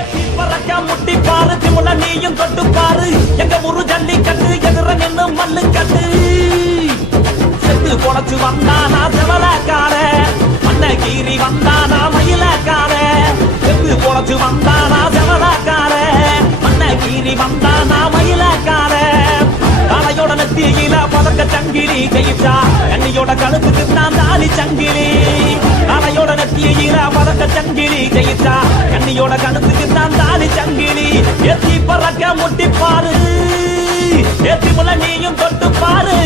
எத்தி பறக்க முட்டி பாரு திமுல நீயும் தொட்டு பாரு எங்க ஊரு ஜல்லிக்கட்டு எதிர நின்னு மல்லு கட்டு செத்து பொழைச்சு வந்தானா செவலக்கார மண்ண கீறி வந்தானா மயிலக்கார செத்து பொழைச்சு வந்தானா செவலக்கார மண்ண கீறி வந்தானா மயிலக்கார காலையோட நெத்தியில பதக்க சங்கிலி ஜெயிச்சா கண்ணியோட கழுத்துக்கு தான் தாலி சங்கிலி காலையோட நெத்தியில பதக்க சங்கிலி ஜெயிச்சா கண்ணியோட கழுத்துக்கு தான் தாலி சங்கிலி எத்தி பறக்க முட்டி பாரு எத்தி முல நீயும் தொட்டு பாரு